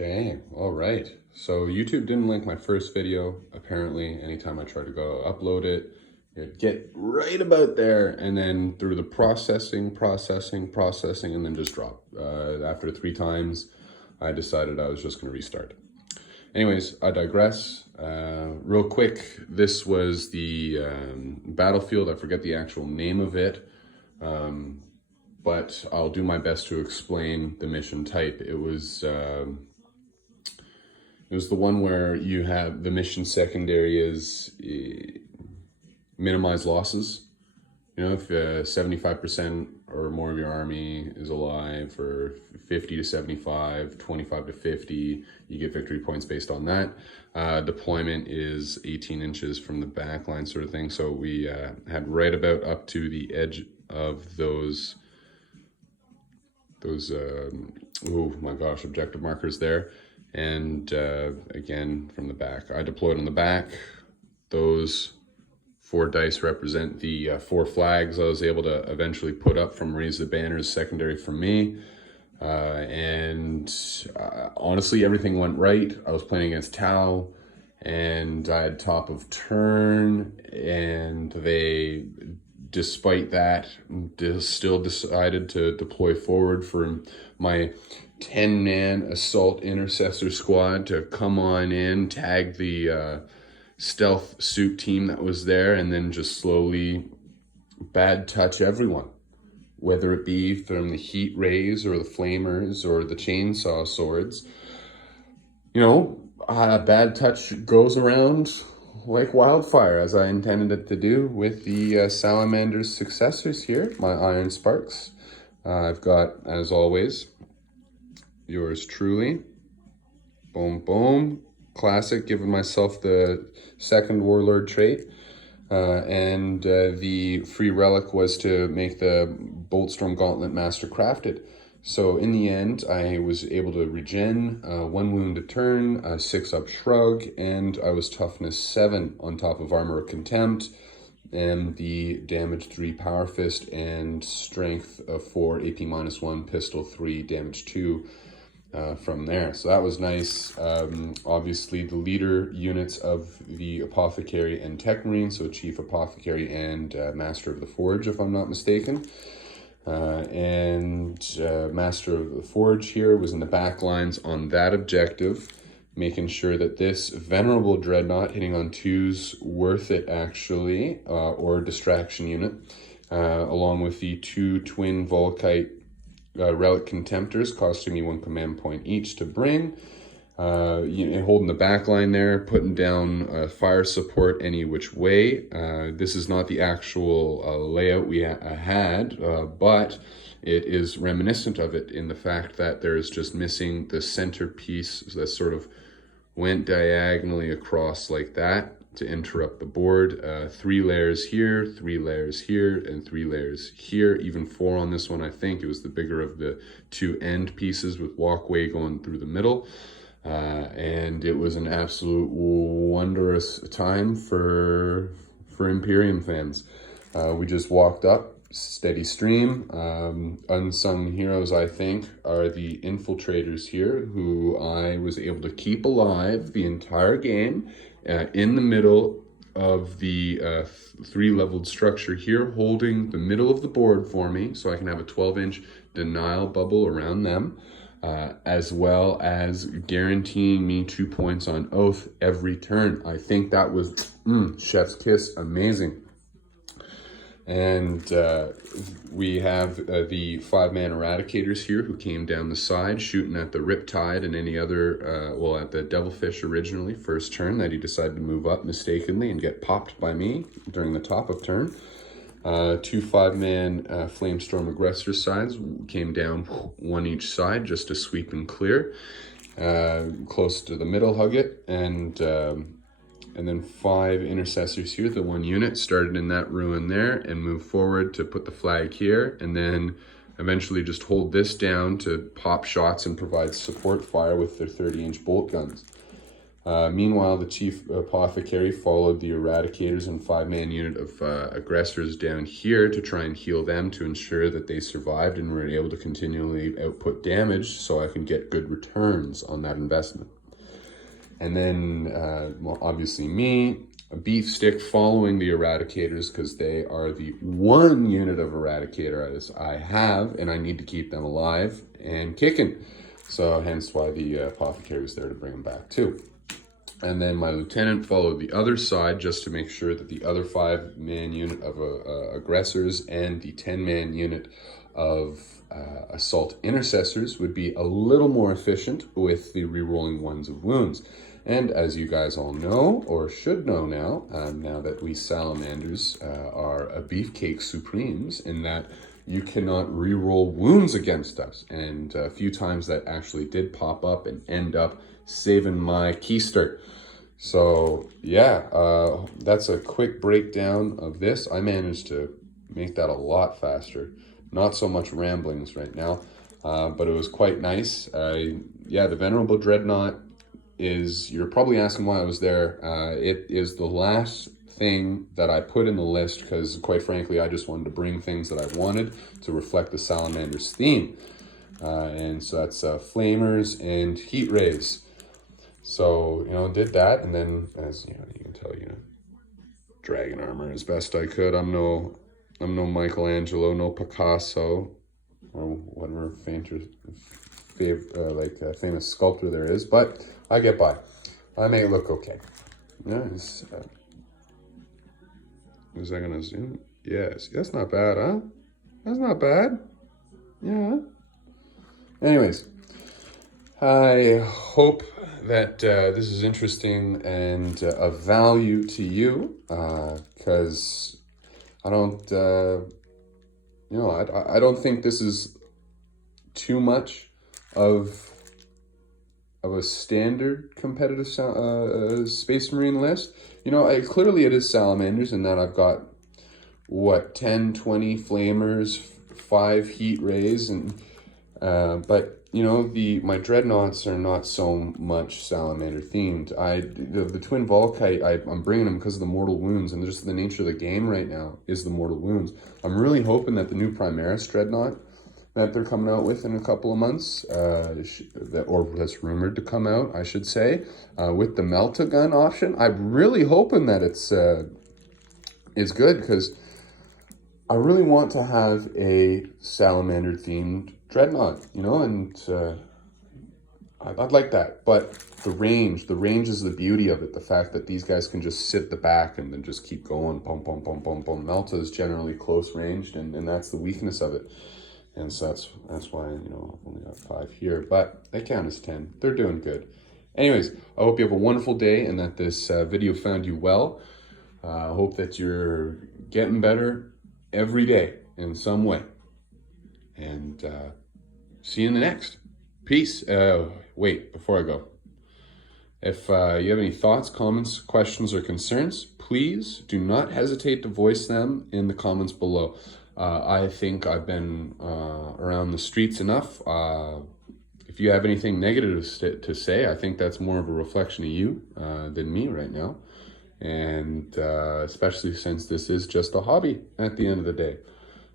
Okay, all right. So YouTube didn't like my first video. Apparently, anytime I try to go upload it, it'd get right about there, and then through the processing, and then just drop. After 3 times, I decided I was just going to restart. Anyways, I digress. Real quick, this was the battlefield. I forget the actual name of it. But I'll do my best to explain the mission type. It was the one where you have the mission secondary is minimize losses. You know, if 75% or more of your army is alive, or 50 to 75, 25 to 50, you get victory points based on that. Deployment is 18 inches from the back line, sort of thing. So we had right about up to the edge of those oh my gosh, objective markers there. And again, from the back, I deployed on the back. Those 4 dice represent the 4 flags I was able to eventually put up from Raise the Banners secondary for me. Honestly, everything went right. I was playing against Tau, and I had top of turn, and they, despite that, still decided to deploy forward for my 10-man assault intercessor squad to come on in, tag the stealth suit team that was there, and then just slowly bad touch everyone, whether it be from the heat rays or the flamers or the chainsaw swords. You know, bad touch goes around like wildfire, as I intended it to do with the Salamanders successors here, my Iron Sparks. I've got, as always, yours truly. Boom, boom. Classic, giving myself the second warlord trait. The free relic was to make the Boltstorm Gauntlet Master crafted. So in the end, I was able to regen 1 wound a turn, 6 up shrug, and I was toughness 7 on top of armor of contempt, and the damage 3 power fist, and strength of 4, AP -1, pistol 3, damage 2 from there. So that was nice. Obviously the leader units of the Apothecary and Tech Marine, so Chief Apothecary and Master of the Forge, if I'm not mistaken. Master of the Forge here was in the back lines on that objective, making sure that this Venerable Dreadnought hitting on 2's worth it, actually, or distraction unit, along with the 2 twin Volkite Relic Contemptors, costing me 1 command point each to bring. Holding the back line there, putting down fire support any which way. This is not the actual layout we had, but it is reminiscent of it in the fact that there is just missing the centerpiece that sort of went diagonally across like that to interrupt the board. 3 layers here, 3 layers here, and 3 layers here. Even 4 on this one, I think. It was the bigger of the 2 end pieces with walkway going through the middle. And it was an absolute wondrous time for Imperium fans. We just walked up, steady stream. Unsung heroes, I think, are the infiltrators here, who I was able to keep alive the entire game, in the middle of the 3-leveled structure here, holding the middle of the board for me, so I can have a 12-inch denial bubble around them. As well as guaranteeing me 2 points on oath every turn. I think that was chef's kiss, amazing. And we have the 5-man Eradicators here, who came down the side shooting at the Riptide and any other, at the Devilfish originally, first turn, that he decided to move up mistakenly and get popped by me during the top of turn. 2 5-man Flamestorm Aggressor sides came down 1 each side just to sweep and clear. Close to the middle, hug it, and then 5 intercessors here. The 1 unit started in that ruin there and moved forward to put the flag here, and then eventually just hold this down to pop shots and provide support fire with their 30-inch bolt guns. Meanwhile, the chief apothecary followed the eradicators and 5-man unit of aggressors down here to try and heal them to ensure that they survived and were able to continually output damage so I can get good returns on that investment. And then, well, obviously me, a beef stick following the eradicators because they are the one unit of eradicator I have, and I need to keep them alive and kicking. So hence why the apothecary was there to bring them back too. And then my lieutenant followed the other side just to make sure that the other 5-man unit of aggressors and the 10-man unit of assault intercessors would be a little more efficient with the rerolling ones of wounds. And as you guys all know, or should know now, now that we salamanders are a beefcake supremes, in that you cannot reroll wounds against us. And a few times that actually did pop up and end up saving my keister. So yeah, that's a quick breakdown of this. I managed to make that a lot faster. Not so much ramblings right now, but it was quite nice. Yeah, the Venerable Dreadnought is, you're probably asking why I was there. It is the last thing that I put in the list because, quite frankly, I just wanted to bring things that I wanted to reflect the Salamanders theme. And so that's flamers and heat rays. So, you know, did that, and then, as you know, you can tell, you know, dragon armor as best I could. I'm no Michelangelo, no Picasso, or whatever famous sculptor there is, but I get by. I may look okay. Yeah, is that gonna zoom? Yes, that's not bad, huh? That's not bad. Yeah. Anyways, I hope that this is interesting and of value to you, because I don't, you know, I don't think this is too much of a standard competitive Space Marine list. You know, clearly it is salamanders in that I've got, what, 10, 20 flamers, 5 heat rays, and but you know, my dreadnoughts are not so much salamander themed. The twin Volkite, I'm bringing them because of the mortal wounds, and just the nature of the game right now is the mortal wounds. I'm really hoping that the new Primaris dreadnought that they're coming out with in a couple of months, or that's rumored to come out, I should say, with the melt-a-gun option. I'm really hoping that it's good, because I really want to have a salamander themed dreadnought, you know, and I'd like that. But the range is the beauty of it. The fact that these guys can just sit the back and then just keep going, boom, boom, boom, boom, boom. Melta is generally close ranged, and that's the weakness of it. And so that's why, you know, I've only got 5 here, but they count as 10. They're doing good. Anyways, I hope you have a wonderful day and that this video found you well. I hope that you're getting better every day in some way. And see you in the next. Peace. Wait, before I go. If you have any thoughts, comments, questions, or concerns, please do not hesitate to voice them in the comments below. I think I've been around the streets enough. If you have anything negative to say, I think that's more of a reflection of you than me right now. And especially since this is just a hobby at the end of the day.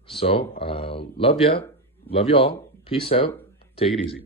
So, love ya. Love y'all. Peace out. Take it easy.